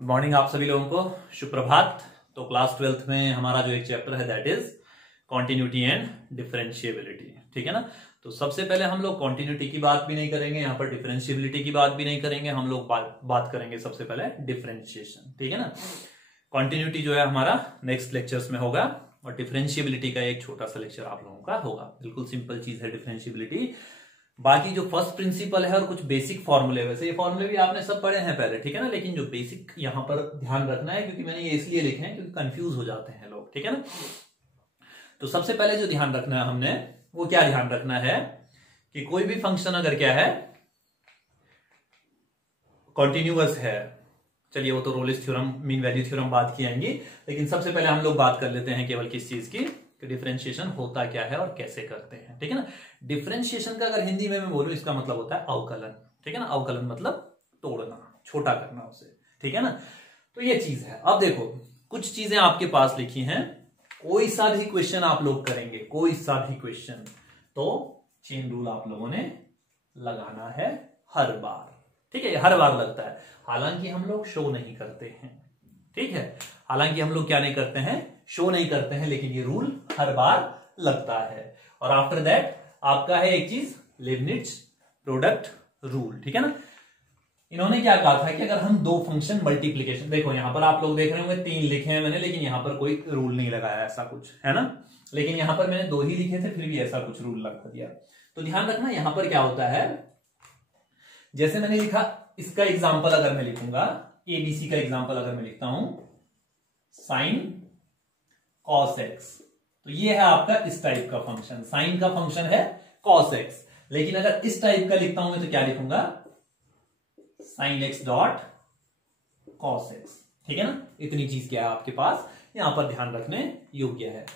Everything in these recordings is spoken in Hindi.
गुड मॉर्निंग आप सभी लोगों को, शुभ प्रभात। तो क्लास 12th में हमारा जो एक चैप्टर है that is continuity and differentiability. ठीक है ना। तो सबसे पहले हम लोग कॉन्टिन्यूटी की बात भी नहीं करेंगे, यहाँ पर डिफरेंशिएबिलिटी की बात भी नहीं करेंगे, हम लोग बात करेंगे सबसे पहले डिफरेंशिएशन। ठीक है ना। कॉन्टिन्यूटी जो है हमारा नेक्स्ट लेक्चर्स में होगा और डिफरेंशिएबिलिटी का एक छोटा सा लेक्चर आप लोगों का होगा। बिल्कुल सिंपल चीज है डिफरेंशिएबिलिटी। बाकी जो फर्स्ट प्रिंसिपल है और कुछ बेसिक फॉर्मूले, वैसे ये फॉर्मूले भी आपने सब पढ़े हैं पहले, ठीक है ना, लेकिन जो बेसिक यहाँ पर ध्यान रखना है, क्योंकि मैंने ये इसलिए लिखे हैं क्योंकि कंफ्यूज हो जाते हैं लोग। ठीक है ना। तो सबसे पहले जो ध्यान रखना है हमने, वो क्या ध्यान रखना है कि कोई भी फंक्शन अगर क्या है कॉन्टिन्यूअस है, चलिए वो तो रोलिस थ्योरम, मीन वैल्यू थ्योरम बात की आएंगी, लेकिन सबसे पहले हम लोग बात कर लेते हैं केवल किस चीज की, डिफरेंशिएशन होता क्या है और कैसे करते हैं। ठीक है ना। डिफरेंशिएशन का अगर हिंदी में मैं बोलूं, इसका मतलब होता है अवकलन। ठीक है ना। अवकलन मतलब तोड़ना, छोटा करना उसे। ठीक है ना। तो ये चीज है। अब देखो कुछ चीजें आपके पास लिखी हैं, कोई सा भी क्वेश्चन आप लोग करेंगे, कोई सा भी क्वेश्चन, तो चेन रूल आप लोगों ने लगाना है हर बार। ठीक है। हर बार लगता है, हालांकि हम लोग शो नहीं करते हैं। ठीक है। हालांकि हम लोग क्या नहीं करते हैं, शो नहीं करते हैं, लेकिन ये रूल हर बार लगता है। और आफ्टर दैट आपका है एक चीज, लेबनिट्ज प्रोडक्ट रूल। ठीक है ना। इन्होंने क्या कहा था कि अगर हम दो फंक्शन मल्टीप्लीकेशन, देखो यहां पर आप लोग देख रहे होंगे 3 लिखे हैं मैंने, लेकिन यहां पर कोई रूल नहीं लगाया ऐसा कुछ, है ना। लेकिन यहां पर मैंने 2 ही लिखे थे, फिर भी ऐसा कुछ रूल लगा दिया। तो ध्यान रखना यहां पर क्या होता है, जैसे मैंने लिखा, इसका एग्जाम्पल अगर मैं लिखूंगा, एबीसी का एग्जाम्पल अगर मैं लिखता हूं, साइन कॉस एक्स, तो ये है आपका इस टाइप का फंक्शन, साइन का फंक्शन है कॉस एक्स। लेकिन अगर इस टाइप का लिखता हूं मैं तो क्या लिखूंगा, sign x dot cos x. ठीक है ना। इतनी चीज क्या है आपके पास, यहां पर ध्यान रखने योग्य है।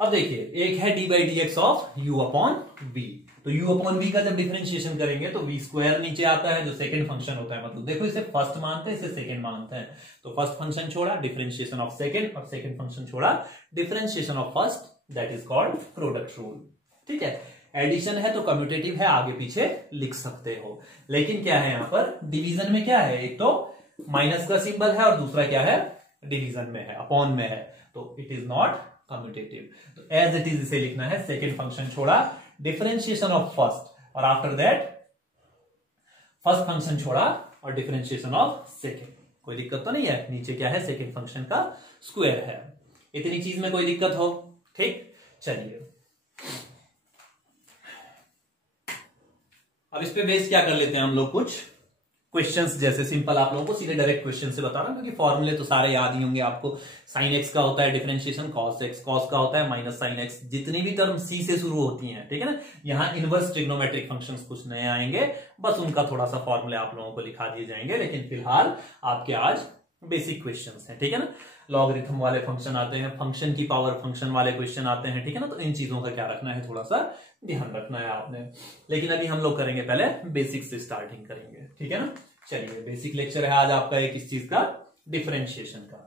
अब देखिए, एक है d by d x of u upon b, तो u अपॉन बी का जब डिफरेंशिएशन करेंगे तो v स्क्वायर नीचे आता है, जो सेकंड फंक्शन होता है। मतलब देखो, इसे फर्स्ट मानते हैं, इसे सेकंड मानते हैं, तो फर्स्ट फंक्शन छोड़ा डिफरेंशिएशन ऑफ सेकंड, और सेकंड फंक्शन छोड़ा differentiation of first, that is called product rule. ठीक है। एडिशन है तो कम्यूटेटिव है, आगे पीछे लिख सकते हो। लेकिन क्या है यहां पर डिवीजन में क्या है, एक तो माइनस का सिंबल है और दूसरा क्या है डिवीजन में है, अपॉन में है, तो इट इज नॉट कम्यूटेटिव। तो एज इट इज इसे लिखना है, सेकंड फंक्शन छोड़ा डिफरेंशिएशन ऑफ फर्स्ट, और आफ्टर दैट फर्स्ट फंक्शन छोड़ा और डिफरेंशिएशन ऑफ सेकंड। कोई दिक्कत तो नहीं है, नीचे क्या है सेकंड फंक्शन का स्क्वायर है। इतनी चीज में कोई दिक्कत हो, ठीक। चलिए अब इस पे बेस क्या कर लेते हैं हम लोग, कुछ क्वेश्चंस, जैसे सिंपल आप लोगों को सीधे डायरेक्ट क्वेश्चन से बता रहा हूं, क्योंकि फॉर्मूले तो सारे याद ही होंगे आपको। साइन एक्स का होता है डिफरेंशिएशन कॉस एक्स, कॉस का होता है माइनस साइन एक्स, जितनी भी टर्म सी से शुरू होती हैं, ठीक है ना। यहाँ इनवर्स ट्रिग्नोमेट्रिक फंक्शंस कुछ नए आएंगे, बस उनका थोड़ा सा फॉर्मूले आप लोगों को लिखा दिए जाएंगे, लेकिन फिलहाल आपके आज बेसिक क्वेश्चंस हैं। ठीक है ना। लॉगरिथम वाले फंक्शन आते हैं, फंक्शन की पावर फंक्शन वाले क्वेश्चन आते हैं। ठीक है ना। तो इन चीजों का क्या रखना है, थोड़ा सा ध्यान रखना है आपने। लेकिन अभी हम लोग करेंगे, पहले बेसिक से स्टार्टिंग करेंगे। ठीक है ना। चलिए, बेसिक लेक्चर है आज आपका एक इस चीज का, डिफरेंशिएशन का।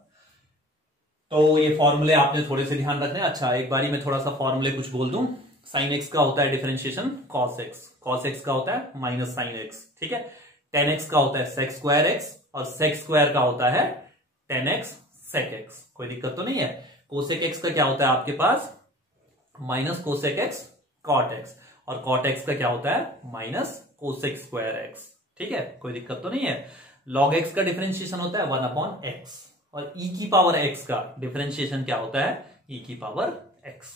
तो ये फॉर्मूले आपने थोड़े से ध्यान रखने हैं। अच्छा, एक बारी में थोड़ा सा फॉर्मूले कुछ बोल दूं। साइन एक्स का होता है differentiation cos x, cos x का होता है माइनस साइन एक्स। ठीक है। टेन एक्स का होता है सेक स्क्वायर एक्स, और सेक स्क्वायर का होता है टेन एक्स सेक एक्स। कोई दिक्कत तो नहीं है। कोसेक एक्स का क्या होता है आपके पास, minus cosec x cot x, और कॉट एक्स का क्या होता है माइनस कोसेक स्क्वायर एक्स। ठीक है। कोई दिक्कत तो नहीं है। लॉग एक्स का डिफरेंशिएशन होता है 1 अपॉन एक्स, और ई की पावर एक्स का डिफरेंशिएशन क्या होता है, ई की पावर एक्स।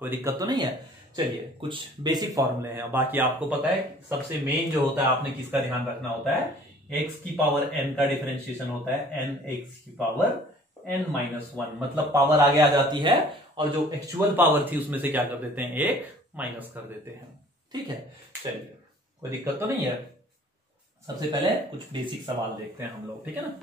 कोई दिक्कत तो नहीं है। चलिए, कुछ बेसिक फॉर्मूले हैं, बाकी आपको पता है सबसे मेन जो होता है, आपने किसका ध्यान रखना होता है, एक्स की पावर एन का डिफरेंशिएशन होता है एन एक्स की पावर एन माइनस 1, मतलब पावर आगे आ जाती है, और जो एक्चुअल पावर थी उसमें से क्या कर देते हैं, एक माइनस कर देते हैं। ठीक है। चलिए, कोई दिक्कत तो नहीं है। सबसे पहले कुछ बेसिक सवाल देखते हैं हम लोग। ठीक है ना।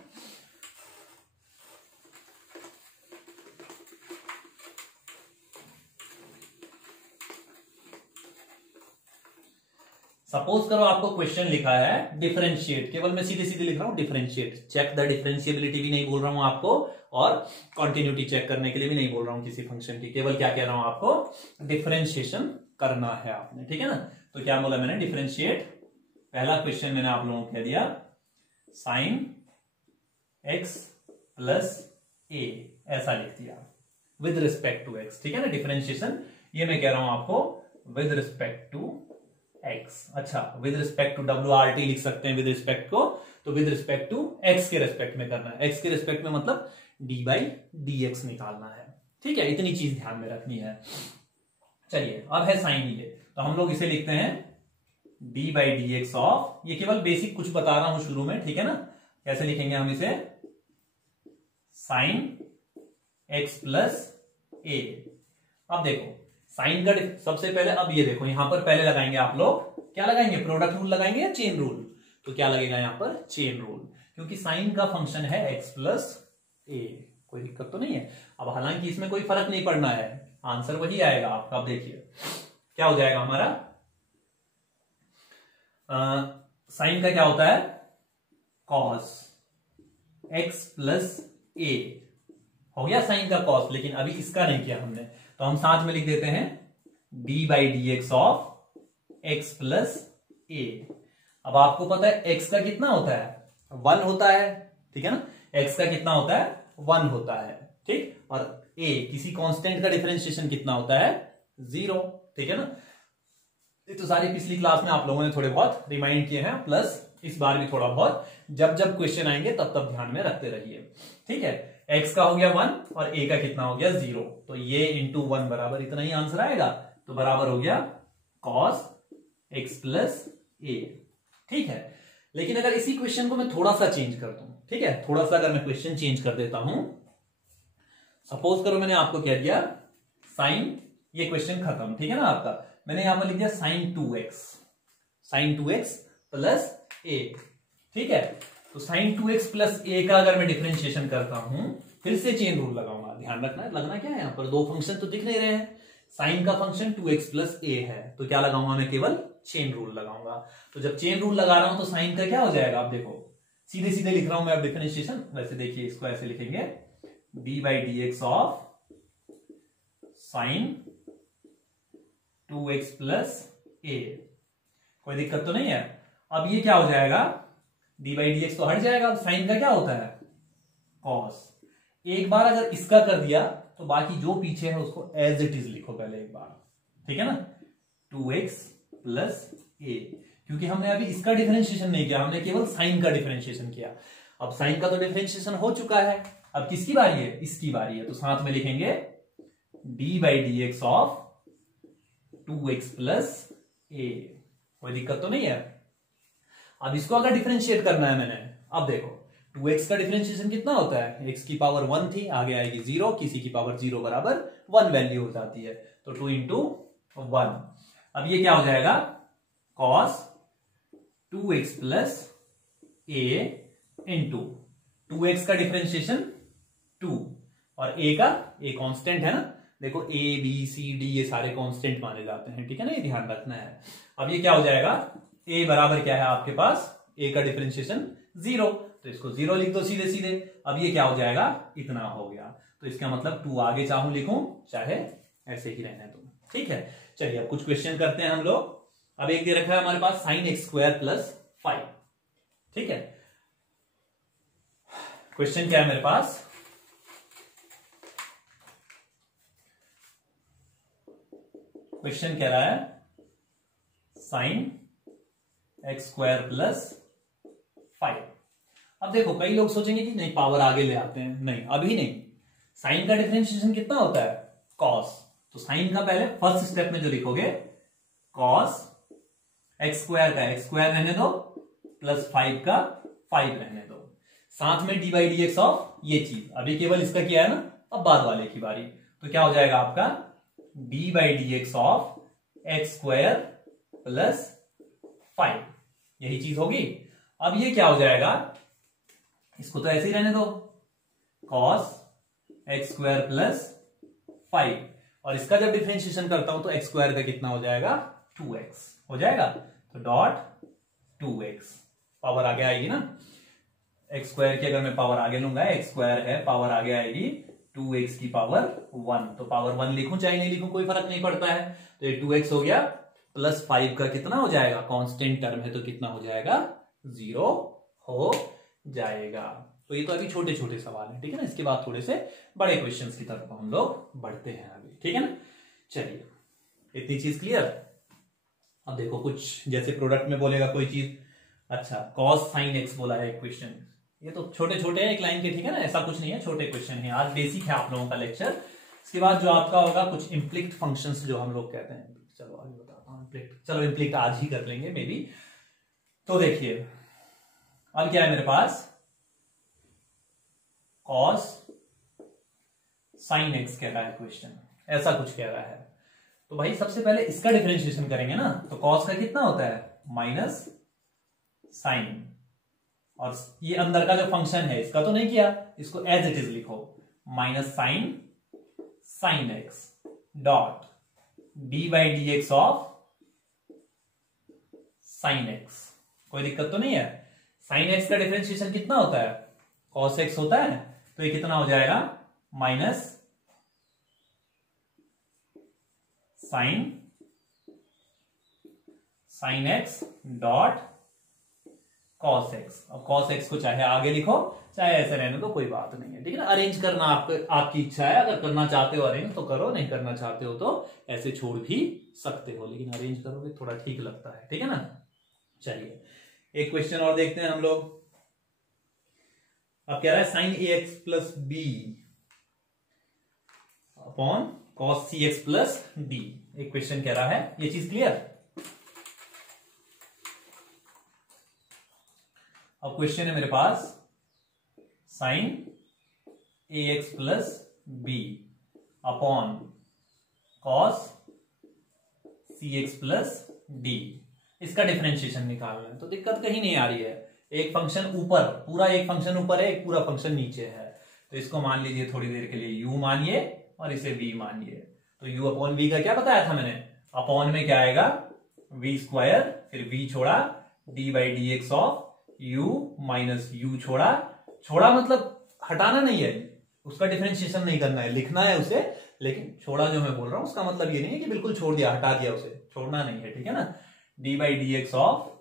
सपोज करो आपको क्वेश्चन लिखा है डिफरेंशिएट, केवल मैं सीधे सीधे लिख रहा हूं डिफरेंशिएट, चेक द डिफरेंशिएबिलिटी भी नहीं बोल रहा हूं आपको, और कॉन्टिन्यूटी चेक करने के लिए भी नहीं बोल रहा हूं किसी फंक्शन की, केवल क्या कह रहा हूं आपको, डिफरेंशिएशन करना है आपने। ठीक है ना। तो क्या बोला मैंने, डिफरेंशिएट, पहला क्वेश्चन मैंने आप लोगों को कह दिया, साइन एक्स प्लस ए, ऐसा लिख दिया विद रिस्पेक्ट टू एक्स, ठीक है ना। डिफरेंशिएशन ये मैं कह रहा हूं आपको विद रिस्पेक्ट टू एक्स। अच्छा, विद रिस्पेक्ट टू WRT लिख सकते हैं विद रिस्पेक्ट को, तो विद रिस्पेक्ट टू एक्स के रिस्पेक्ट में करना है। एक्स के रिस्पेक्ट में मतलब d/dx निकालना है, ठीक है। इतनी चीज ध्यान में रखनी है। चलिए, अब है साइन ये, तो हम लोग इसे लिखते हैं d/dx ऑफ, ये केवल बेसिक कुछ बता रहा हूं शुरू में, ठीक है ना। कैसे लिखेंगे हम इसे, साइन x प्लस ए। अब देखो साइन का सबसे पहले, अब ये देखो यहां पर पहले लगाएंगे आप लोग, क्या लगाएंगे, प्रोडक्ट रूल लगाएंगे या चेन रूल। तो क्या लगेगा यहां पर, चेन रूल, क्योंकि साइन का फंक्शन है x प्लस ए, कोई दिक्कत तो नहीं है। अब हालांकि इसमें कोई फर्क नहीं पड़ना है, आंसर वही आएगा आपका। अब देखिए क्या हो जाएगा हमारा, साइन का क्या होता है, कॉस x प्लस ए हो गया साइन का कॉस, लेकिन अभी इसका नहीं किया हमने, तो हम साथ में लिख देते हैं d/dx ऑफ x प्लस ए। अब आपको पता है x का कितना होता है, 1 होता है, ठीक है ना। x का कितना होता है, 1 होता है, ठीक। और a किसी कांस्टेंट का डिफरेंशिएशन कितना होता है, 0, ठीक है ना। ये तो सारी पिछली क्लास में आप लोगों ने थोड़े बहुत रिमाइंड किए हैं, प्लस इस बार भी थोड़ा बहुत, जब जब क्वेश्चन आएंगे तब तब ध्यान में रखते रहिए, ठीक है। x का हो गया 1 और a का कितना हो गया 0, तो ये इंटू 1 बराबर इतना ही आंसर आएगा, तो बराबर हो गया cos x प्लस ए, ठीक है। लेकिन अगर इसी क्वेश्चन को मैं थोड़ा सा चेंज कर दूं, ठीक है, थोड़ा सा अगर मैं क्वेश्चन चेंज कर देता हूं, सपोज करो मैंने आपको कह दिया साइन, ये क्वेश्चन खत्म, ठीक है ना आपका। मैंने यहां पर लिख दिया साइन 2x प्लस ए, ठीक है। तो साइन 2x प्लस ए का अगर मैं डिफरेंशिएशन करता हूं, फिर से चेन रूल लगाऊंगा। ध्यान रखना है, लगना क्या है यहां पर, दो फंक्शन तो दिख नहीं रहे हैं। साइन का फंक्शन 2x प्लस ए है, तो क्या लगाऊंगा मैं, केवल चेन रूल लगाऊंगा। तो जब चेन रूल लगा रहा हूं तो साइन का क्या हो जाएगा, आप देखो सीधे सीधे लिख रहा हूं मैं अब डिफरेंशिएशन। वैसे देखिए इसको ऐसे लिखेंगे d/dx of sine 2x plus ए, कोई दिक्कत तो नहीं है। अब ये क्या हो जाएगा, d/dx तो हट जाएगा, अब साइन का क्या होता है, कॉस। एक बार अगर इसका कर दिया तो बाकी जो पीछे है उसको एज इट इज लिखो पहले एक बार, ठीक है ना, 2x प्लस ए, क्योंकि हमने अभी इसका डिफरेंशिएशन नहीं किया, हमने केवल साइन का डिफरेंशिएशन किया। अब साइन का तो डिफरेंशिएशन हो चुका है, अब किसकी बारी है, इसकी बारी है, तो साथ में लिखेंगे d/dx ऑफ 2x प्लस ए, कोई दिक्कत तो नहीं है। अब इसको अगर डिफरेंशिएट करना है मैंने, अब देखो 2x का डिफरेंशिएशन कितना होता है, x की पावर 1 थी, आगे आएगी 0, किसी की पावर 0 बराबर 1 वैल्यू हो जाती है, तो 2 इंटू 1। अब ये क्या हो जाएगा, cos 2x प्लस ए इंटू 2x का डिफरेंशिएशन 2 और a का, a कांस्टेंट है ना, देखो a b c d ये सारे कांस्टेंट माने जाते हैं, ठीक है ना, ये ध्यान रखना है। अब ये क्या हो जाएगा, a बराबर क्या है आपके पास, a का डिफरेंशिएशन 0, तो इसको 0 लिख दो सीधे सीधे। अब ये क्या हो जाएगा, इतना हो गया, तो इसका मतलब 2 आगे चाहूं लिखूं चाहे ऐसे ही रहने दो, ठीक है। चलिए अब कुछ क्वेश्चन करते हैं हम लोग। अब एक दे रखा है हमारे पास साइन x² प्लस 5, ठीक है। क्वेश्चन क्या है मेरे पास, क्वेश्चन कह रहा है साइन x² प्लस 5। अब देखो कई लोग सोचेंगे कि नहीं पावर आगे ले आते हैं, नहीं अभी नहीं। साइन का डिफरेंशिएशन कितना होता है, कॉस, तो साइन का पहले फर्स्ट स्टेप में जो लिखोगे कॉस x² का x² रहने दो प्लस 5 का 5 रहने दो, साथ में d/dx ऑफ ये चीज, अभी केवल इसका किया है ना, अब बाद वाले की बारी, तो क्या हो जाएगा आपका d/dx ऑफ x² प्लस 5, यही चीज होगी। अब ये क्या हो जाएगा, इसको तो ऐसे ही रहने दो, cos x² प्लस 5, और इसका जब डिफरेंशिएशन करता हूं तो x² का कितना हो जाएगा, 2x हो जाएगा, तो डॉट 2x, पावर आगे आएगी ना, x² की अगर मैं पावर आगे लूंगा, x² है, पावर आगे आएगी 2x की पावर 1, तो पावर 1 लिखूं चाहे नहीं लिखूं कोई फर्क नहीं पड़ता है, तो ये 2x हो गया, प्लस 5 का कितना हो जाएगा, कांस्टेंट टर्म है तो कितना हो जाएगा, 0 हो जाएगा, तो ये तो अभी छोटे छोटे सवाल हैं, ठीक है ना। इसके बाद थोड़े से बड़े क्वेश्चंस की तरफ हम लोग बढ़ते हैं अभी, ठीक है ना। चलिए, इतनी चीज क्लियर। अब देखो, कुछ जैसे प्रोडक्ट में बोलेगा कोई चीज, अच्छा कॉस साइन एक्स बोला है एक क्वेश्चन, ये तो छोटे छोटे हैं एक लाइन के, ठीक है ना, ऐसा कुछ नहीं है, छोटे क्वेश्चन है। आज बेसिक है आप लोगों का लेक्चर। इसके बाद जो आपका होगा कुछ इम्प्लिक्ट फंक्शंस जो हम लोग कहते हैं, चलो आगे बताता हूँ। इम्प्लिक्ट, चलो इम्प्लिक्ट आज ही कर लेंगे मे बी। तो देखिए अब क्या है मेरे पास, कॉस साइन एक्स कह रहा है क्वेश्चन, ऐसा कुछ कह रहा है। तो भाई सबसे पहले इसका डिफरेंशिएशन करेंगे ना, तो कॉस का कितना होता है, माइनस साइन, और ये अंदर का जो फंक्शन है इसका तो नहीं किया, इसको एज इट इज लिखो, minus sine sine x dot d by d x of sine x. कोई दिक्कत तो नहीं है। साइन एक्स का डिफरेंशिएशन कितना होता है, कॉस एक्स होता है, तो ये कितना हो जाएगा, minus sine sine x dot cos x. अब कॉस एक्स को चाहे आगे लिखो चाहे ऐसे रहने दो, कोई बात नहीं है, ठीक है ना। अरेंज करना आपकी इच्छा है, अगर करना चाहते हो अरेंज तो करो, नहीं करना चाहते हो तो ऐसे छोड़ भी सकते हो, लेकिन अरेंज करोगे थोड़ा ठीक लगता है, ठीक है ना। चलिए एक क्वेश्चन और देखते हैं हम लोग। अब कह रहा है sine a x plus b upon cos c x plus d, एक क्वेश्चन कह रहा है, ये चीज क्लियर। अब क्वेश्चन है मेरे पास sine a x plus b upon cos c x plus d, इसका डिफरेंशिएशन निकालना है। तो दिक्कत कहीं नहीं आ रही है, एक फंक्शन ऊपर, पूरा एक फंक्शन ऊपर है, एक पूरा फंक्शन नीचे है, तो इसको मान लीजिए थोड़ी देर के लिए u मानिए और इसे v मानिए। तो u अपॉन v का क्या बताया था मैंने, अपॉन में क्या आएगा v स्क्वायर, फिर v छोड़ा d by d x of u minus u छोड़ा मतलब हटाना नहीं है, उसका डिफरेंशिएशन नहीं करना है, लिखना है उसे, लेकिन छोड़ा जो मैं बोल रहा हूं उसका मतलब ये नहीं है कि बिल्कुल छोड़ दिया, हटा दिया, उसे छोड़ना नहीं है, ठीक है ना। d by d x of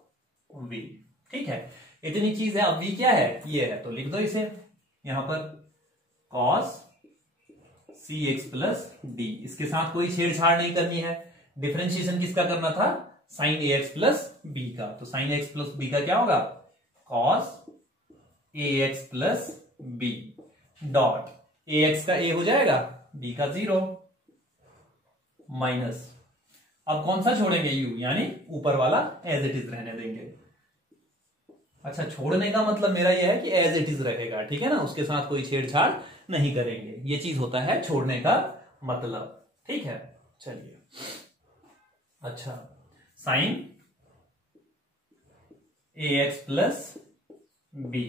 v, ठीक है, इतनी चीज है। अब v क्या है, ये है, तो लिख दो इसे यहां पर, cos सी एक्स प्लस डी, इसके साथ कोई छेड़छाड़ नहीं करनी है। डिफरेंशिएशन किसका करना था, sign a x plus B का, तो साइन एक्स प्लस बी का क्या होगा, cos a x plus b dot a x का ए हो जाएगा, बी का 0 माइनस, अब कौन सा छोड़ेंगे u, यानी ऊपर वाला एज इट इज रहने देंगे। अच्छा, छोड़ने का मतलब मेरा यह है कि एज इट इज रहेगा, ठीक है ना, उसके साथ कोई छेड़छाड़ नहीं करेंगे, ये चीज होता है छोड़ने का मतलब, ठीक है। चलिए, अच्छा sign a x plus B,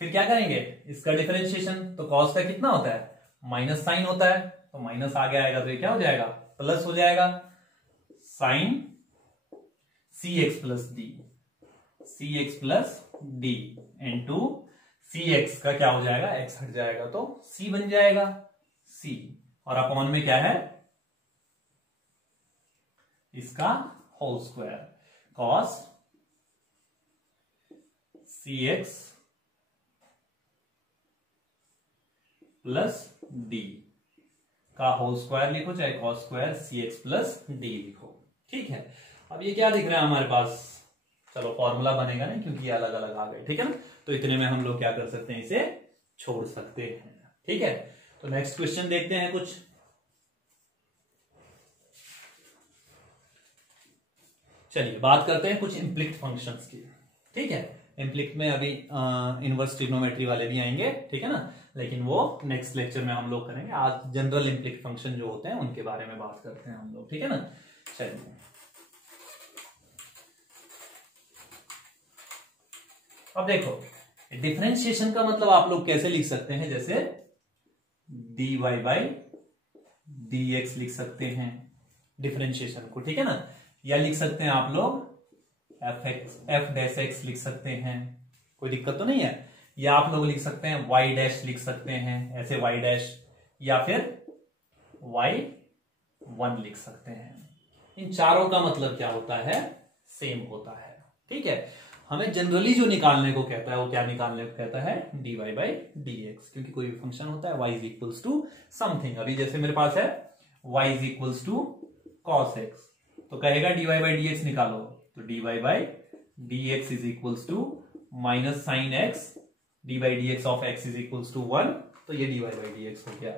फिर क्या करेंगे, इसका डिफरेंशिएशन, तो कॉस का कितना होता है, माइनस साइन होता है, तो माइनस आगे आएगा तो ये क्या हो जाएगा, प्लस हो जाएगा, साइन सी एक्स प्लस डी, सी एक्स प्लस डी इनटू सी एक्स का क्या हो जाएगा, एक्स हट जाएगा तो सी बन जाएगा, सी, और अपॉन में क्या है, इसका whole square, cos c x plus D का होल स्क्वायर लिखो, चाहे कॉस स्क्वायर सी एक्स प्लस डी लिखो, ठीक है। अब ये क्या दिख रहा है हमारे पास, चलो फॉर्मूला बनेगा नहीं क्योंकि ये अलग अलग आ गए, ठीक है ना, तो इतने में हम लोग क्या कर सकते हैं, इसे छोड़ सकते हैं, ठीक है। तो नेक्स्ट क्वेश्चन देखते हैं कुछ। चलिए बात करते हैं कुछ इम्प्लिक्ट फंक्शंस की, ठीक है। इम्प्लिक्ट में अभी इनवर्स ट्रिग्नोमेट्री वाले भी आएंगे, ठीक है ना, लेकिन वो नेक्स्ट लेक्चर में हम लोग करेंगे। आज जनरल इम्प्लिक्ट फंक्शन जो होते हैं उनके बारे में बात करते हैं हम लोग, ठीक है ना। चलिए, अब देखो डिफरेंशिएशन का मतलब आप लोग कैसे लिख सकते हैं, जैसे dy बाई dx लिख सकते हैं डिफरेंशिएशन को, ठीक है ना, या लिख सकते हैं आप लोग f डैश x लिख सकते हैं, कोई दिक्कत तो नहीं है, या आप लोग लिख सकते हैं y डैश लिख सकते हैं ऐसे y डैश, या फिर y1 लिख सकते हैं। इन चारों का मतलब क्या होता है, सेम होता है, ठीक है। हमें जनरली जो निकालने को कहता है वो क्या निकालने को कहता है, dy बाई डी एक्स, क्योंकि कोई भी फंक्शन होता है y is equals to something. अभी जैसे मेरे पास है y is equals to cos x, तो कहेगा dy बाई डी एक्स निकालो, तो dy by d x is equals to minus sine x, d by d x of x is equals to 1, तो ये dy बाई डी एक्स हो गया।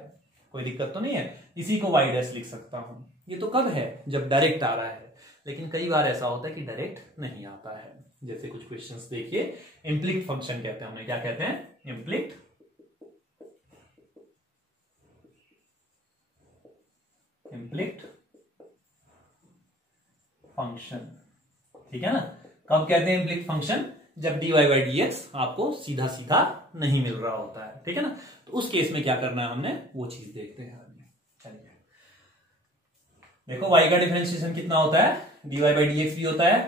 कोई दिक्कत तो नहीं है, इसी को y डैश लिख सकता हूं। ये तो कब है, जब डायरेक्ट आ रहा है, लेकिन कई बार ऐसा होता है कि डायरेक्ट नहीं आता है। जैसे कुछ क्वेश्चंस देखिए, इम्प्लिक्ट फंक्शन कहते हैं, हमें क्या कहते हैं, इम्प्लिक्ट फंक्शन, ठीक है ना। कब कहते हैं इम्प्लिक्ट फंक्शन, जब dy बाई डी एक्स आपको सीधा सीधा नहीं मिल रहा होता है, ठीक है ना। तो उस केस में क्या करना है हमने, वो चीज देखते हैं। चलिए देखो, y का डिफरेंशिएशन कितना होता है, dy बाई डी एक्स भी होता है,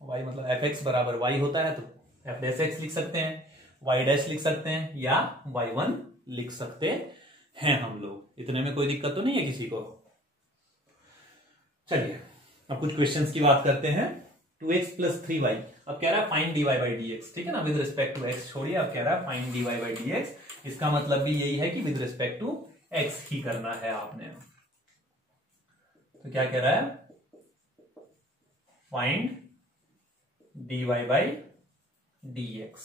y मतलब fx बराबर y होता है, तो f डैश x लिख सकते हैं, y डैश लिख सकते हैं, या y1 लिख सकते हैं हम लोग। इतने में कोई दिक्कत तो नहीं है किसी को। चलिए अब कुछ क्वेश्चंस की बात करते हैं। 2x प्लस 3y, अब कह रहा है find dy by d x, ठीक है ना, विद रिस्पेक्ट टू x छोड़िए, अब कह रहा है find dy by d x. इसका मतलब भी यही है कि विद रिस्पेक्ट टू x ही करना है आपने। तो क्या कह रहा है, find dy by d x.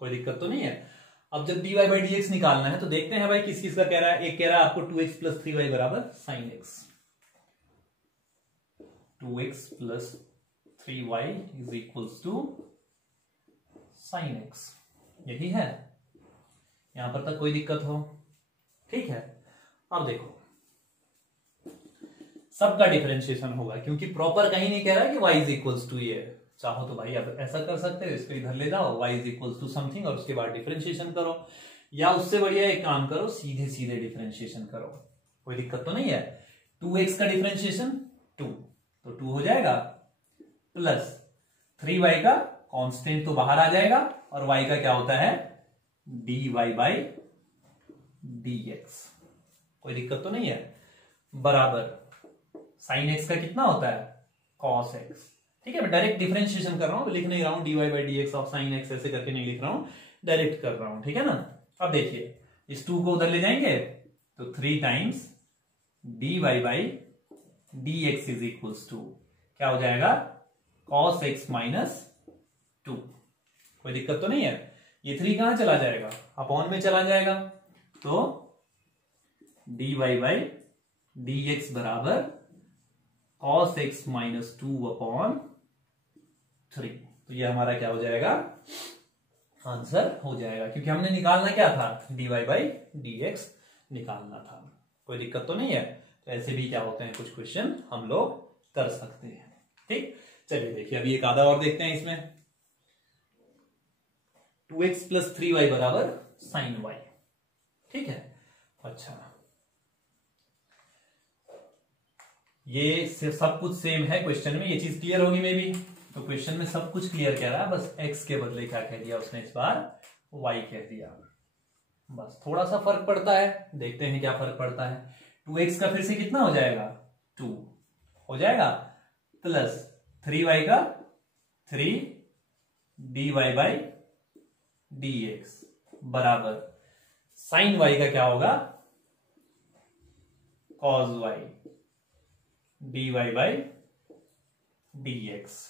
कोई दिक्कत तो नहीं है। अब जब dy बाई डी एक्स निकालना है तो देखते हैं भाई किस किस का कह रहा है। एक कह रहा है आपको 2x प्लस 3y बराबर sine x, 2x plus 3y is equals to sine x, यही है, यहां पर तक कोई दिक्कत हो, ठीक है। अब देखो सबका डिफरेंशिएशन होगा, क्योंकि प्रॉपर कहीं नहीं कह रहा कि y इज इक्वल्स टू ये। चाहो तो भाई अब ऐसा कर सकते हो, इसको इधर ले जाओ, y is equals to something और उसके बाद डिफरेंशिएशन करो, या उससे बढ़िया एक काम करो, सीधे सीधे डिफरेंशिएशन करो, कोई दिक्कत तो नहीं है। 2x का डिफरेंशिएशन 2, तो 2 हो जाएगा, प्लस 3y का कांस्टेंट तो बाहर आ जाएगा, और y का क्या होता है, dy बाई dx, कोई दिक्कत तो नहीं है, बराबर साइन x का कितना होता है, cos x, ठीक है। मैं डायरेक्ट डिफरेंशिएशन कर रहा हूं, लिख नहीं रहा हूं dy by d x of sine x, ऐसे करके नहीं लिख रहा हूं, डायरेक्ट कर रहा हूं, ठीक है ना। अब देखिए इस 2 को उधर ले जाएंगे तो 3 times dy by d x is equals to क्या हो जाएगा, cos x माइनस 2। कोई दिक्कत तो नहीं है। ये 3 कहां चला जाएगा, अपॉन में चला जाएगा, तो dy बाई डी एक्स बराबर cos x माइनस 2 अपॉन 3। तो ये हमारा क्या हो जाएगा, आंसर हो जाएगा, क्योंकि हमने निकालना क्या था, dy बाई डी एक्स निकालना था। कोई दिक्कत तो नहीं है। तो ऐसे भी क्या होते हैं कुछ क्वेश्चन हम लोग कर सकते हैं, ठीक। चलिए देखिए अभी एक आधा और देखते हैं इसमें। 2x प्लस 3y बराबर साइन y, ठीक है। अच्छा ये सब कुछ सेम है क्वेश्चन में, ये चीज क्लियर होगी मे बी। तो क्वेश्चन में सब कुछ क्लियर कह रहा है, बस x के बदले क्या कह दिया उसने, इस बार y कह दिया। बस थोड़ा सा फर्क पड़ता है, देखते हैं क्या फर्क पड़ता है। 2x का फिर से कितना हो जाएगा, 2 हो जाएगा, प्लस 3y का 3 dy बाई डी एक्स बराबर साइन y का क्या होगा, cos y dy by d x.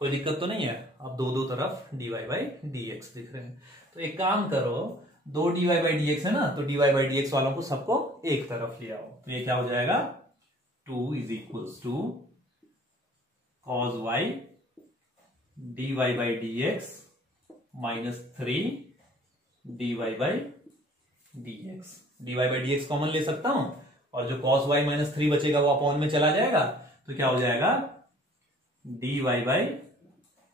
कोई दिक्कत तो नहीं है। अब दो तरफ dy बाई डी एक्स दिख रहे हैं, तो एक काम करो, 2 dy बाई डी एक्स है ना, तो dy बाई डी एक्स वालों को सबको एक तरफ ले आओ, तो ये क्या हो जाएगा, 2 is equals to cos y dy by d x minus 3 dy by d x. dy by d x common ले सकता हूं, और जो cos y माइनस 3 बचेगा वो अपॉन में चला जाएगा, तो क्या हो जाएगा, dy by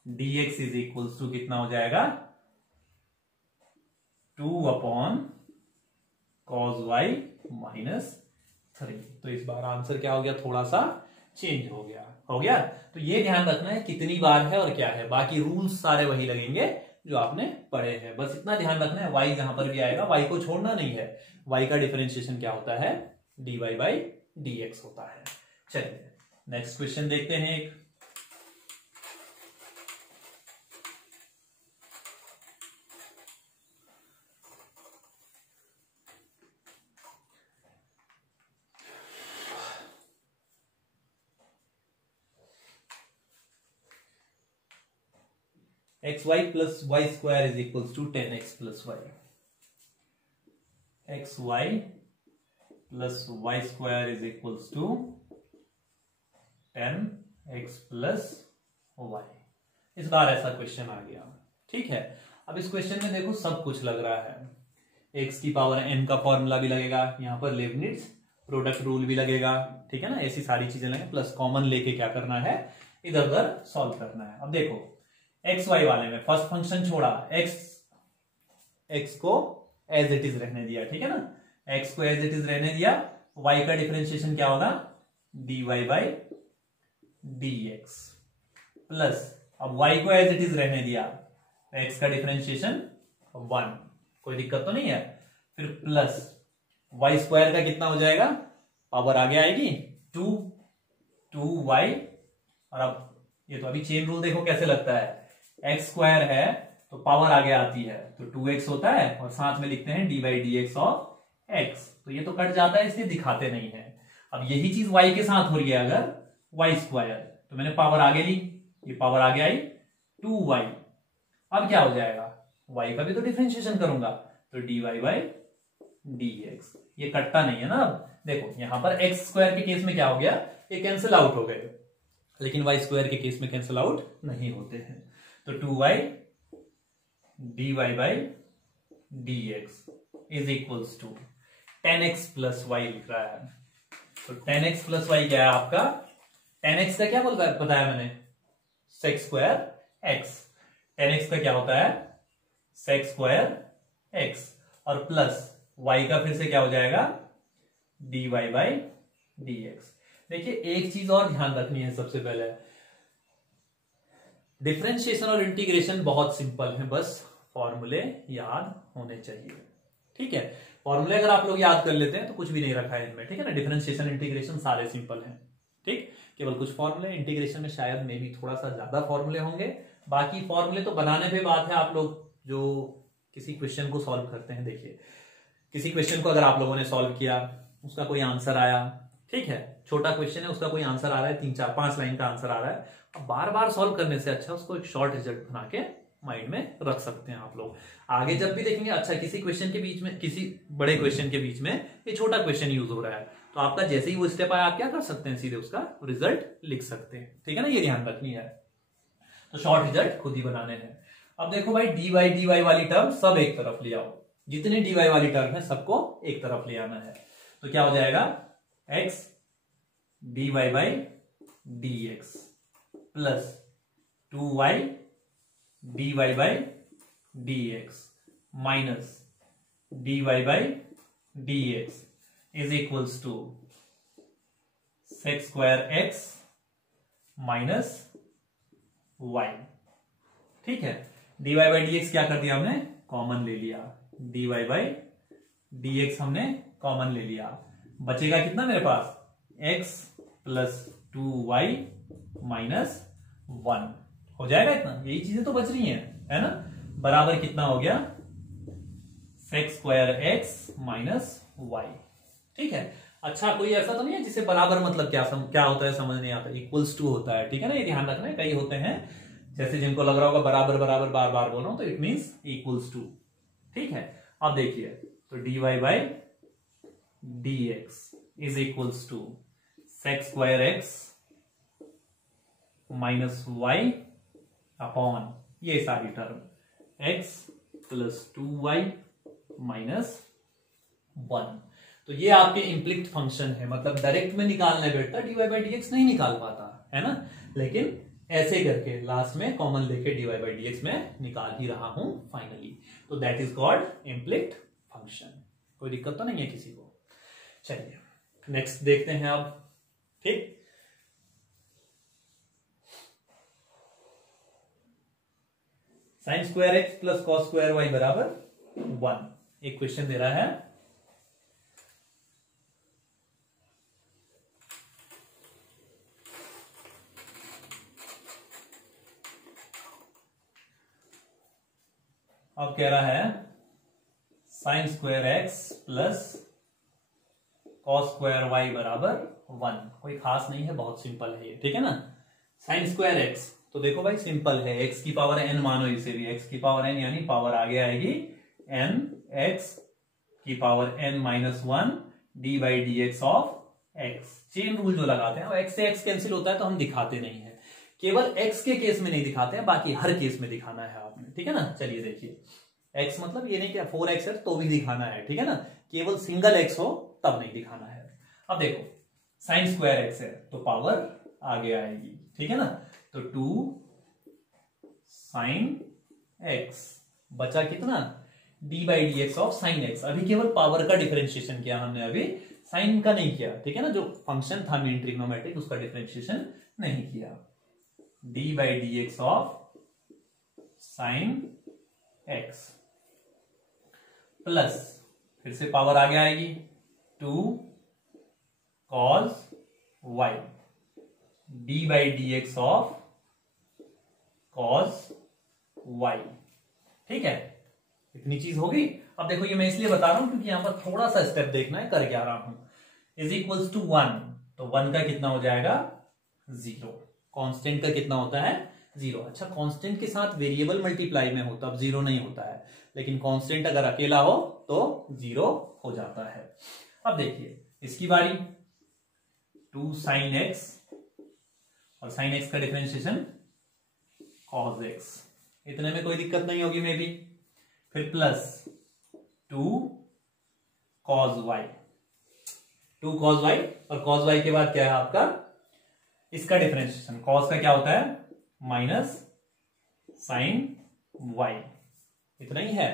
d x is equals to कितना हो जाएगा, 2 अपॉन cos y माइनस 3। तो इस बार आंसर क्या हो गया, थोड़ा सा चेंज हो गया। तो ये ध्यान रखना है कितनी बार है और क्या है, बाकी रूल्स सारे वही लगेंगे जो आपने पढ़े हैं। बस इतना ध्यान रखना है, y जहां पर भी आएगा y को छोड़ना नहीं है। y का डिफरेंशिएशन क्या होता है, dy बाई डी एक्स होता है। चलिए नेक्स्ट क्वेश्चन देखते हैं। एक x y plus y square is equals to 10x plus y, x y plus y square is equals to 10x plus y. इस बार ऐसा क्वेश्चन आ गया, ठीक है। अब इस क्वेश्चन में देखो सब कुछ लग रहा है, x की पावर n का फॉर्मूला भी लगेगा, यहाँ पर लेबनिट्ज प्रोडक्ट रूल भी लगेगा, ठीक है ना, ऐसी सारी चीजें लगेंगे, प्लस कॉमन लेके क्या करना है, इधर उधर सॉल्व करना है। अब देखो एक्स वाई वाले में फर्स्ट फंक्शन छोड़ा, एक्स को एज इट इज रहने दिया, ठीक है ना, एक्स को एज इट इज रहने दिया, y का डिफरेंशिएशन क्या होगा, dy बाई dx प्लस, अब y को एज इट इज रहने दिया, x का डिफरेंशिएशन 1, कोई दिक्कत तो नहीं है, फिर प्लस y स्क्वायर का कितना हो जाएगा, पावर आगे आएगी 2y, और अब ये तो अभी चेन रूल देखो कैसे लगता है, x स्क्वायर है तो पावर आगे आती है तो 2x होता है, और साथ में लिखते हैं dy dx ऑफ x, तो ये तो कट जाता है इसलिए दिखाते नहीं है। अब यही चीज y के साथ हो रही है, अगर y स्क्वायर तो मैंने पावर आगे ली, ये पावर आगे आई 2y, अब क्या हो जाएगा, y का भी तो डिफरेंशिएशन करूंगा तो dy बाई dx, ये कटता नहीं है ना। अब देखो यहां पर x स्क्वायर के केस में क्या हो गया, ये कैंसिल आउट हो गए, लेकिन y स्क्वायर के केस में कैंसिल आउट नहीं होते हैं, तो 2y dy by dx is equals to 10x plus y लिख रहा है, तो 10x प्लस वाई क्या है आपका, 10x का क्या बताया मैंने, सेक स्क्वायर x, 10x का क्या होता है, सेक स्क्वायर x, और प्लस y का फिर से क्या हो जाएगा, dy बाई dx। देखिए एक चीज और ध्यान रखनी है, सबसे पहले डिफरेंशिएशन और इंटीग्रेशन बहुत सिंपल है, बस फॉर्मूले याद होने चाहिए, ठीक है। फॉर्मूले अगर आप लोग याद कर लेते हैं तो कुछ भी नहीं रखा है इनमें, ठीक है ना, डिफरेंशिएशन इंटीग्रेशन सारे सिंपल हैं, ठीक, केवल कुछ फॉर्मूले, इंटीग्रेशन में शायद में भी थोड़ा सा ज्यादा फॉर्मूले होंगे, बाकी फॉर्मूले तो बनाने पे बात है, आप लोग जो किसी क्वेश्चन को सॉल्व करते हैं, देखिए किसी क्वेश्चन को अगर आप लोगों ने सॉल्व किया, उसका कोई आंसर आया, ठीक है, छोटा क्वेश्चन है, उसका कोई आंसर आ रहा है, 3 4 5 लाइन का आंसर आ रहा है, अब बार बार सॉल्व करने से अच्छा उसको एक शॉर्ट रिजल्ट बना के माइंड में रख सकते हैं आप लोग, आगे जब भी देखेंगे अच्छा किसी क्वेश्चन के बीच में, किसी बड़े क्वेश्चन के बीच में ये छोटा क्वेश्चन यूज हो रहा है, तो आपका जैसे ही वो स्टेप आया आप क्या कर सकते हैं, सीधे उसका रिजल्ट लिख सकते हैं, ठीक है ना, ये ध्यान रखनी है, तो शॉर्ट रिजल्ट खुद ही बनाने हैं। अब देखो भाई dy वाली टर्म सब एक तरफ ले आओ, जितने dy वाली टर्म है सबको एक तरफ ले आना है, तो क्या हो जाएगा, x dy by dx plus 2y dy by dx minus dy by dx is equals to sec square x minus y, ठीक है। dy बाई dx क्या कर दिया हमने, कॉमन ले लिया, dy बाई dx हमने कॉमन ले लिया, बचेगा कितना मेरे पास, x प्लस 2y माइनस 1 हो जाएगा इतना, यही चीजें तो बच रही हैं, है ना, बराबर कितना हो गया, sec square x minus y, ठीक है। अच्छा कोई ऐसा तो नहीं है जिसे बराबर मतलब क्या होता है समझ नहीं आता, इक्वल्स टू होता है, ठीक है ना, ये ध्यान रखना है, कई होते हैं जैसे जिनको लग रहा होगा बराबर बराबर बार बार बोल रहा हूं तो इट मींस इक्वल्स टू, ठीक है। अब देखिए तो dy by dx is equals to sec square x minus y upon ये सारी term x plus 2y minus 1, तो ये आपके इम्प्लिक्ट फंक्शन है, मतलब डायरेक्ट में निकालने बैठता dy बाई dx नहीं निकाल पाता है ना, लेकिन ऐसे करके लास्ट में कॉमन लेके dy बाई dx में निकाल ही रहा हूं फाइनली, तो दैट इज कॉल्ड इम्प्लिक्ट फंक्शन, कोई दिक्कत तो नहीं है किसी को। चलिए नेक्स्ट देखते हैं अब, ठीक, sine square x plus cos square y बराबर 1, एक क्वेश्चन दे रहा है, अब कह रहा है sine square x plus cos square y बराबर 1, कोई खास नहीं है, बहुत सिंपल है ये, ठीक है ना। साइन स्क्वायर एक्स तो देखो भाई सिंपल है, x की पावर n मानो इसे भी, x की पावर n यानी पावर आगे आएगी n x की power n minus 1 D by d x of x। Chain rule जो लगाते हैं, x से x कैंसिल होता है तो हम दिखाते नहीं है, केवल x के केस में नहीं दिखाते हैं, बाकी हर केस में दिखाना है आपने, ठीक है ना। चलिए देखिए, x मतलब ये नहीं कि 4x है तो भी दिखाना है, ठीक है ना, केवल सिंगल x हो तब नहीं दिखाना है। अब देखो साइन स्क्वायर x है तो पावर आगे आएगी, ठीक है ना, तो 2 साइन x बचा कितना, D by d x of sine x. अभी केवल पावर का डिफरेंशिएशन किया हमने, अभी साइन का नहीं किया, ठीक है ना, जो फंक्शन था मेन ट्रिग्नोमेट्रिक उसका डिफरेंशिएशन नहीं किया। D by d x of sine x plus, फिर से पावर आगे आएगी 2 cos y d by d x of cos y, ठीक है, इतनी चीज होगी। अब देखो ये मैं इसलिए बता रहा हूं क्योंकि यहां पर थोड़ा सा स्टेप देखना है, कर क्या रहा हूं, इज इक्वल्स टू 1, तो 1 का कितना हो जाएगा 0, कांस्टेंट का कितना होता है 0। अच्छा, कांस्टेंट के साथ वेरिएबल मल्टीप्लाई में हो तब 0 नहीं होता है, लेकिन कांस्टेंट अगर अकेला हो तो 0 हो जाता है। अब देखिए इसकी बारी, 2 साइन एक्स और साइन एक्स का डिफरेंशिएशन कॉस एक्स, इतने में कोई दिक्कत नहीं होगी मे भी। फिर plus 2 cos y, 2 cos y, और कॉस वाई के बाद क्या है आपका इसका डिफरेंशिएशन, कॉस का क्या होता है माइनस साइन वाई, इतना ही है।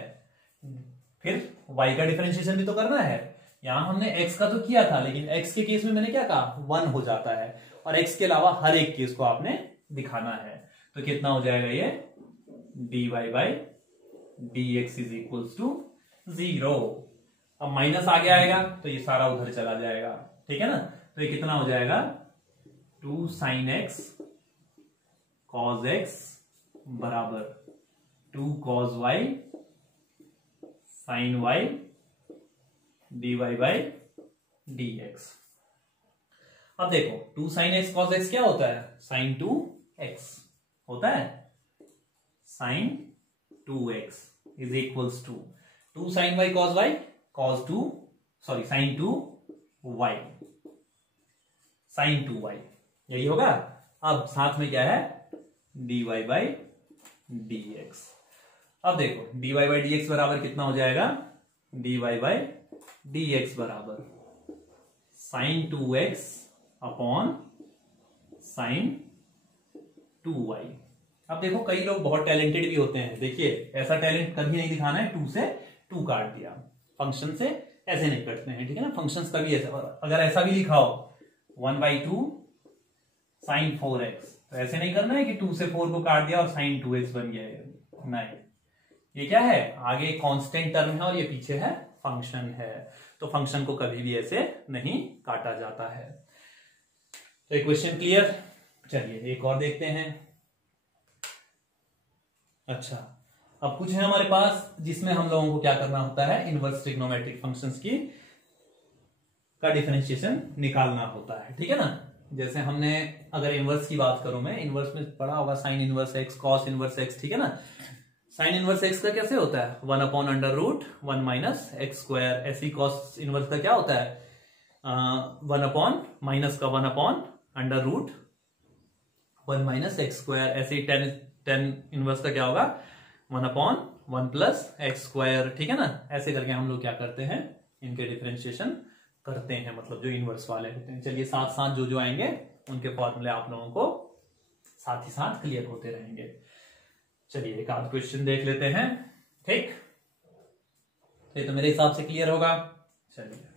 फिर y का डिफरेंशिएशन भी तो करना है, यहां हमने x का तो किया था, लेकिन x के केस में मैंने क्या कहा 1 हो जाता है, और x के अलावा हर एक केस को आपने दिखाना है, तो कितना हो जाएगा ये dy by dx is equals to 0। अब माइनस आगे आएगा तो ये सारा उधर चला जाएगा, ठीक है ना, तो ये कितना हो जाएगा 2 साइन एक्स कॉस एक्स बराबर 2 cos y sine y d y by d x. अब देखो 2 साइन एक्स कॉस एक्स क्या होता है, साइन 2x होता है, sine 2x is equals to 2 sine y cos y, cos 2 sorry sine 2y sine 2y, यही होगा। अब साथ में क्या है dy बाई डी एक्स। अब देखो dy बाई डी एक्स बराबर कितना हो जाएगा, dy बाई डी एक्स बराबर sine 2x upon sine 2y। अब देखो कई लोग बहुत टैलेंटेड भी होते हैं, देखिए ऐसा टैलेंट कभी नहीं दिखाना है, 2 से 2 काट दिया, फंक्शन से ऐसे नहीं करते हैं, ठीक है ना, फंक्शंस कभी ऐसा, अगर ऐसा भी लिखा हो 1/2 साइन 4x, तो ऐसे नहीं करना है कि 2 से 4 को काट दिया और साइन 2x बन गया है, नहीं, ये क्या है आगे कांस्टेंट टर्म है और ये पीछे है फंक्शन है, तो फंक्शन को कभी भी ऐसे नहीं काटा जाता है। तो एक क्वेश्चन क्लियर। चलिए एक और देखते हैं। अच्छा, अब कुछ है हमारे पास जिसमें हम लोगों को क्या करना होता है, इनवर्स ट्रिग्नोमेट्रिक फंक्शंस की का डिफरेंशिएशन निकालना होता है, ठीक है ना। जैसे हमने अगर इनवर्स की बात करूं मैं, इनवर्स में पढ़ा होगा sine inverse x, cos inverse x, ठीक है ना। साइन इनवर्स एक्स का कैसे होता है 1 upon under root 1 minus x square, ऐसी कॉस इनवर्स का क्या होता है 1 अपॉन माइनस का 1 upon under root 1 minus x square, ऐसे ही टेन इनवर्स का क्या होगा 1 अपॉन 1 प्लस एक्स स्क्वायर, ठीक है ना। ऐसे करके हम लोग क्या करते हैं, इनके डिफरेंशिएशन करते हैं, मतलब जो इनवर्स वाले होते हैं। चलिए साथ साथ जो जो आएंगे उनके फॉर्मूले आप लोगों को साथ ही साथ क्लियर होते रहेंगे। चलिए एक आध क्वेश्चन देख लेते हैं, ठीक, ये तो मेरे हिसाब से क्लियर होगा। चलिए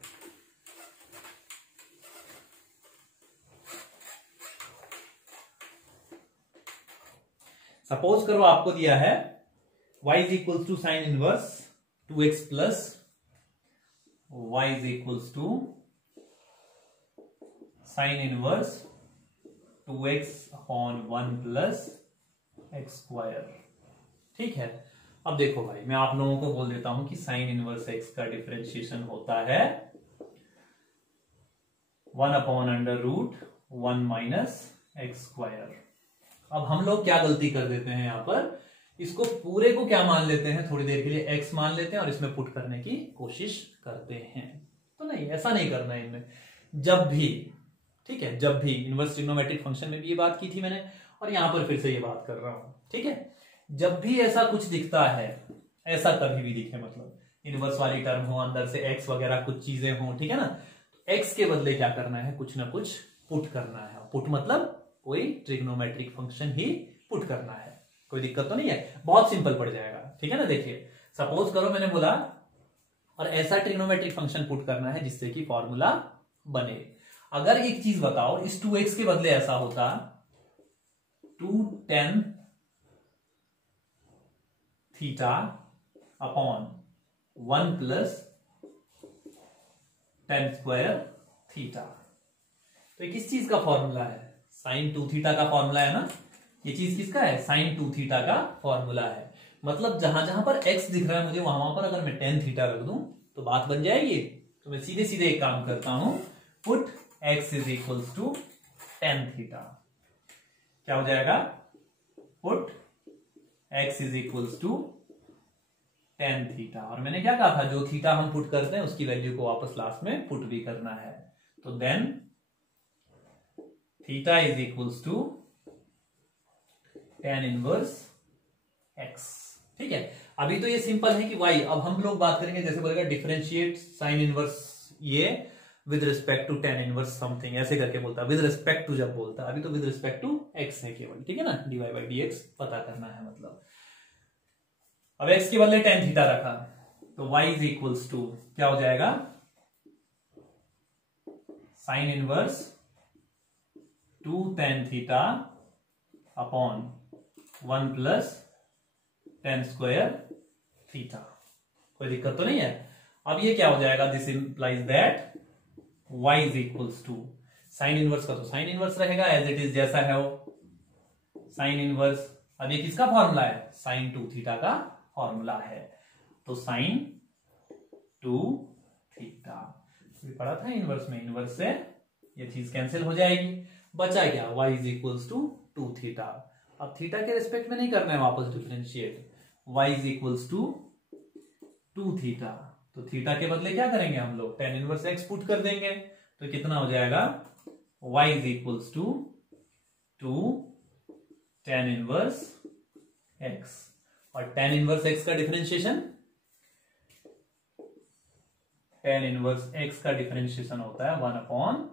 सपोज करो आपको दिया है y is equals to sine inverse 2x plus y is equals to sine inverse 2x upon 1 plus x square, ठीक है। अब देखो भाई मैं आप लोगों को बोल देता हूं कि साइन इनवर्स x का डिफरेंशिएशन होता है 1 upon under root 1 minus x square. अब हम लोग क्या गलती कर देते हैं यहां पर, इसको पूरे को क्या मान लेते हैं, थोड़ी देर के लिए x मान लेते हैं और इसमें पुट करने की कोशिश करते हैं। तो नहीं, ऐसा नहीं करना है इनमें। जब भी, ठीक है, जब भी इनवर्स ट्रिग्नोमेट्रिक फंक्शन में भी ये बात की थी मैंने, और यहां पर फिर से ये बात कर रहा हूं, ठीक है। जब भी ऐसा कुछ दिखता है, ऐसा कभी भी दिखे, मतलब इनवर्स वाली टर्म हो, अंदर से x वगैरह कुछ चीजें हो, ठीक है ना, तो x के बदले क्या करना है, कुछ ना कुछ पुट करना है। पुट मतलब कोई ट्रिग्नोमेट्रिक फंक्शन ही पुट करना है। कोई दिक्कत तो नहीं है, बहुत सिंपल पड़ जाएगा, ठीक है ना। देखिए सपोज करो मैंने बोला, और ऐसा ट्रिग्नोमेट्रिक फंक्शन पुट करना है जिससे कि फॉर्मूला बने। अगर एक चीज बताओ, इस 2x के बदले ऐसा होता 2 tan theta upon 1 plus tan square theta, तो किस चीज का फॉर्मूला है, sin 2 थीटा का फॉर्मूला है ना। ये चीज किसका है, sin 2 थीटा का फॉर्मूला है। मतलब जहां जहां पर x दिख रहा है मुझे, वहां पर अगर मैं tan थीटा रख दूं तो बात बन जाएगी। तो मैं सीधे सीधे एक काम करता हूं, put x is equals to tan theta. क्या हो जाएगा, put x is equals to tan theta. और मैंने क्या कहा था, जो थीटा हम पुट करते हैं उसकी वैल्यू को वापस लास्ट में पुट भी करना है। तो then theta is equals to tan inverse x, ठीक है। अभी तो ये सिंपल है कि y, अब हम लोग बात करेंगे, जैसे बोलेगा डिफरेंशिएट साइन इनवर्स ये with respect to tan inverse something, ऐसे करके बोलता है, विद रिस्पेक्ट टू जब बोलता है। अभी तो विद रिस्पेक्ट टू x है केवल, ठीक है ना, dy बाई dx पता करना है मतलब। अब x के बदले tan थीटा रखा, तो y इज इक्वल्स टू क्या हो जाएगा, sine inverse 2 tan theta upon 1 plus tan square theta. कोई दिक्कत तो नहीं है। अब ये क्या हो जाएगा, this implies that y is equals to sine inverse का तो साइन इनवर्स रहेगा एज इट इज, जैसा है वो साइन इनवर्स। अब ये किसका फॉर्मूला है, साइन 2 थीटा का फॉर्मूला है। तो साइन 2 थीटा पढ़ा था इनवर्स में, इनवर्स से ये चीज कैंसिल हो जाएगी, बचा क्या, y is equals to 2 theta. अब थीटा के रिस्पेक्ट में नहीं करना है वापस differentiate, y is equals to 2 theta. तो थीटा के बदले क्या करेंगे हम लोग, tan इनवर्स x पुट कर देंगे। तो कितना हो जाएगा, y is equals to 2 tan inverse x। और tan इनवर्स x का डिफरेंशिएशन, tan इनवर्स x का डिफरेंशिएशन होता है 1 अपॉन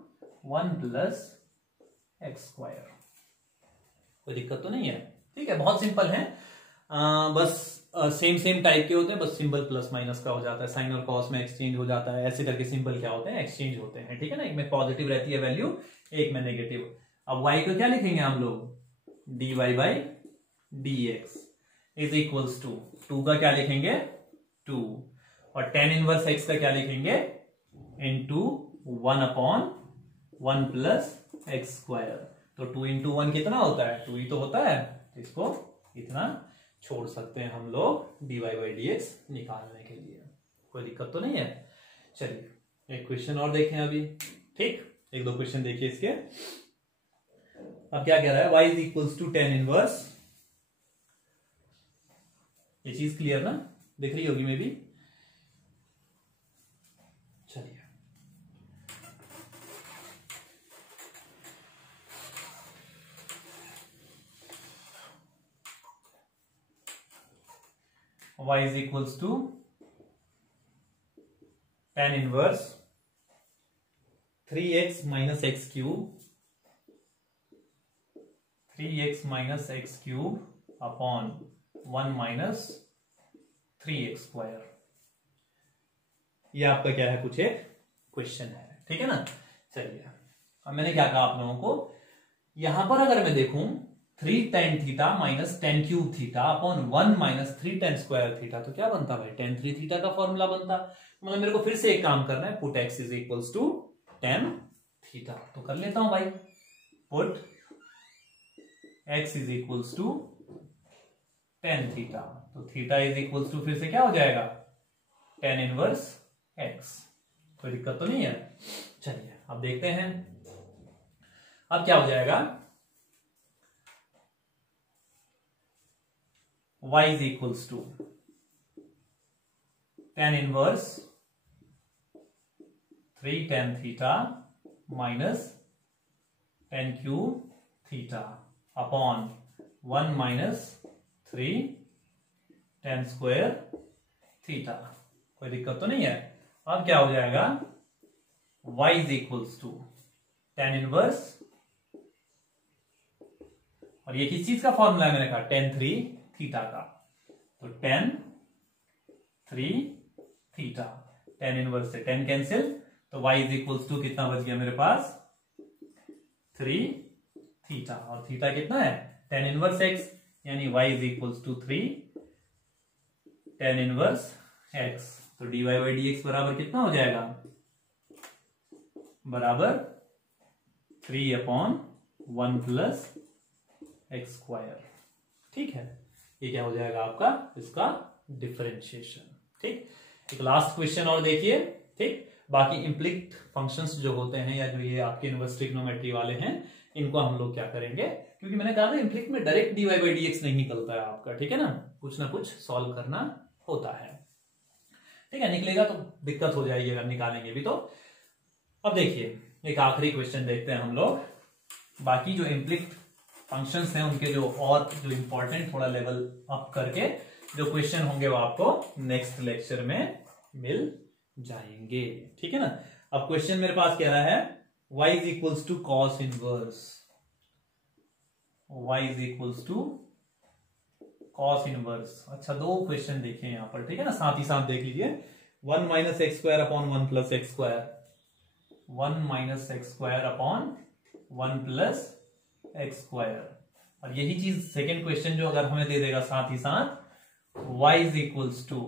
1 प्लस एक्स स्क्वायर। कोई दिक्कत तो नहीं है, ठीक है, बहुत सिंपल है। बस सेम टाइप के होते हैं, बस सिंबल प्लस माइनस का हो जाता है, साइन और कॉस में एक्सचेंज हो जाता है, ऐसे करके सिंबल क्या होते हैं, एक्सचेंज होते हैं, ठीक है ना। एक में पॉजिटिव रहती है वैल्यू, एक में नेगेटिव। अब y को क्या लिखेंगे हम लोग, dy by dx is equals to 2 का क्या लिखेंगे 2, और tan इनवर्स x का क्या लिखेंगे into 1 upon 1 plus x square. तो 2 इंटू 1 कितना होता है, 2 ही तो होता है, इसको इतना छोड़ सकते हैं हम लोग dy बाई dx निकालने के लिए। कोई दिक्कत तो नहीं है। चलिए एक क्वेश्चन और देखें अभी, ठीक, एक दो क्वेश्चन देखिए इसके। अब क्या कह रहा है, y is equals to tan inverse, ये चीज क्लियर ना, दिख रही होगी मे भी। चलिए y is equals to tan inverse 3x minus x cube 3x minus x cube upon 1 minus 3x square. ये आपका क्या है, कुछ एक क्वेश्चन है, ठीक है ना। चलिए अब मैंने क्या कहा आप लोगों को, यहां पर अगर मैं देखूं 3 tan theta minus tan cube theta upon 1 minus 3 tan square theta, तो क्या बनता भाई, tan 3 थीटा का फॉर्मूला बनता। मतलब मेरे को फिर से एक काम करना है, put x is equals to tan theta. तो कर लेता हूं भाई, put x is equals to tan theta. तो थीटा इज इक्वल्स टू फिर से क्या हो जाएगा, tan इनवर्स x। कोई दिक्कत तो नहीं है। चलिए अब देखते हैं, अब क्या हो जाएगा, y is equals to tan inverse 3 tan theta minus tan cube theta upon 1 minus 3 tan square theta. कोई दिक्कत तो नहीं है। अब क्या हो जाएगा, y is equals to tan inverse, और ये किस चीज का फॉर्मूला है मैंने कहा, tan 3 थीटा का, तो tan 3 थीटा, tan इनवर्स से tan कैंसिल, तो y इज इक्वल्स टू कितना बच गया मेरे पास, 3 थीटा, और थीटा कितना है, tan इनवर्स x, यानी y is equals to 3 tan inverse x। तो dy बाई dx बराबर कितना हो जाएगा, बराबर 3 अपॉन 1 प्लस एक्स स्क्वायर। ठीक है, ये क्या हो जाएगा आपका, इसका डिफरेंशिएशन। ठीक, एक लास्ट क्वेश्चन और देखिए। ठीक, बाकी इम्प्लिक्ट फंक्शंस जो होते हैं या जो ये आपके इनवर्स ट्रिग्नोमेट्री वाले हैं, इनको हम लोग क्या करेंगे, क्योंकि मैंने कहा ना इम्प्लिक्ट में डायरेक्ट dy बाई dx नहीं निकलता है आपका। ठीक है ना कुछ सॉल्व करना होता है। ठीक है, निकलेगा तो दिक्कत हो जाएगी अगर निकालेंगे भी तो। अब देखिए एक आखिरी क्वेश्चन देखते हैं हम लोग। बाकी जो इम्प्लिक्ट फंक्शंस हैं उनके जो और जो इंपॉर्टेंट थोड़ा लेवल अप करके जो क्वेश्चन होंगे वो आपको नेक्स्ट लेक्चर में मिल जाएंगे। ठीक है ना। अब क्वेश्चन मेरे पास कह रहा है y is equals to cos inverse, y is equals to cos inverse. अच्छा, दो क्वेश्चन देखे यहां पर। ठीक है ना, साथ ही साथ देख लीजिए। 1 minus x square upon 1 plus x square, 1 minus x square upon 1 plus x square, और यही चीज सेकेंड क्वेश्चन जो अगर हमें दे देगा साथ ही साथ y is equals to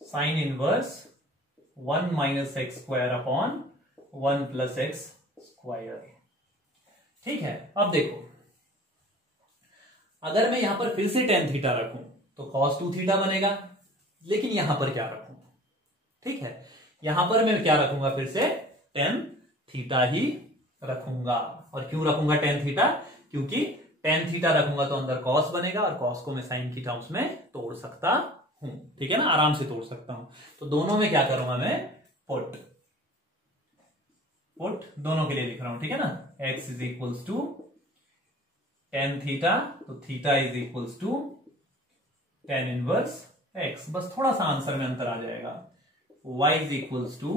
sine inverse 1 minus x square upon 1 plus x square. ठीक है, अब देखो अगर मैं यहां पर फिर से tan थीटा रखूं तो cos 2 थीटा बनेगा, लेकिन यहां पर क्या रखूं, ठीक है, यहां पर मैं क्या रखूंगा, फिर से tan थीटा ही रखूंगा। और क्यों रखूंगा tan थीटा, क्योंकि tan थीटा रखूंगा तो अंदर cos बनेगा, और cos को मैं sin की टर्म्स में तोड़ सकता हूं। ठीक है ना, आराम से तोड़ सकता हूं। तो दोनों में क्या करूंगा मैं, पुट दोनों के लिए लिख रहा हूं। ठीक है ना, x is equals to tan theta, तो theta is equals to tan inverse x। बस थोड़ा सा आंसर में अंतर आ जाएगा। y is equals to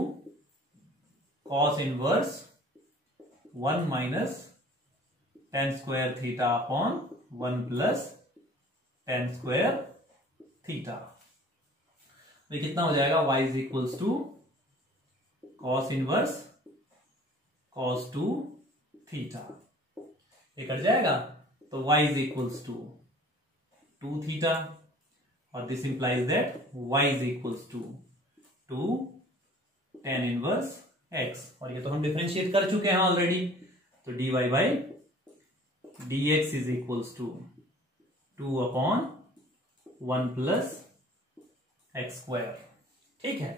cos inverse 1 minus tan square theta upon 1 plus tan square theta. ये कितना हो जाएगा, y is equals to cos inverse cos 2 theta, ये कट जाएगा, तो y is equals to 2 theta, और this implies that y is equals to 2 tan inverse x। और ये तो हम डिफरेंशिएट कर चुके हैं ऑलरेडी, तो dy by dx is equals to 2 upon 1 plus x square. ठीक है,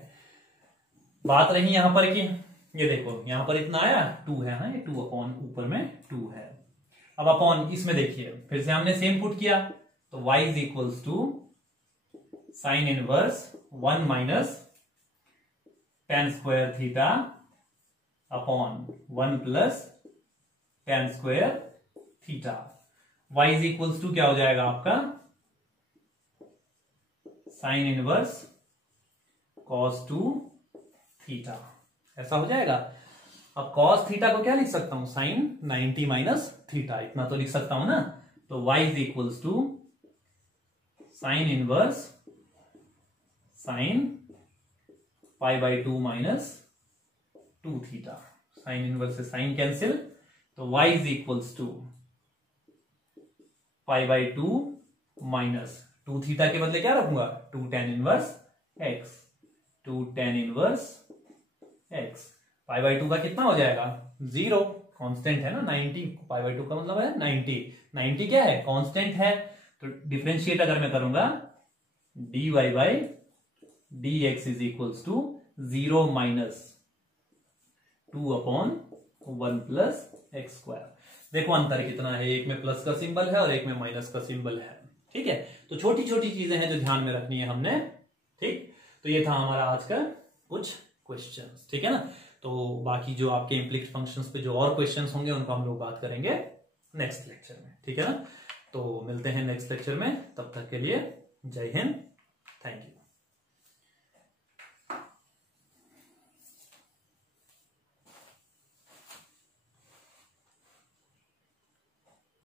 बात रही यहां पर कि ये देखो यहां पर इतना आया 2 है, हाँ ये 2 अपॉन ऊपर में 2 है। अब अपॉन इसमें देखिए फिर से हमने सेम पुट किया, तो y is equals to sine inverse 1 minus tan square theta upon 1 plus tan square theta. y is equals to क्या हो जाएगा आपका, साइन इनवर्स cos 2 थीटा, ऐसा हो जाएगा। अब cos थीटा को क्या लिख सकता हूं, साइन 90 माइनस थीटा, इतना तो लिख सकता हूं ना। तो y is equals to sine inverse sine pi by 2 minus 2 theta. Sine inverse से साइन कैंसिल, तो y is equals to pi by 2 minus 2 theta के बदले क्या रखूंगा, 2 tan inverse x, 2 tan inverse x। Pi by 2 का कितना हो जाएगा, 0, कांस्टेंट है ना 90, पाई बाई 2 का मतलब है 90, 90 क्या है, कांस्टेंट है। तो डिफरेंशिएट अगर मैं करूंगा dy by dx is equals to 0 minus 2 upon 1 plus x square. देखो अंतर कितना है, एक में प्लस का सिंबल है और एक में माइनस का सिंबल है। ठीक है, तो छोटी छोटी चीजें हैं जो ध्यान में रखनी है हमने। ठीक, तो ये था हमारा आज का कुछ क्वेश्चंस, ठीक है ना। तो बाकी जो आपके इम्प्लीकेट फंक्शंस पे जो और क्वेश्चंस होंगे उनको हम लोग बात करेंगे नेक्स्ट लेक्चर में, ठीक है ना। तो मिलते हैं नेक्स्ट लेक्चर में, तब तक के लिए जय हिंद, थैंक यू।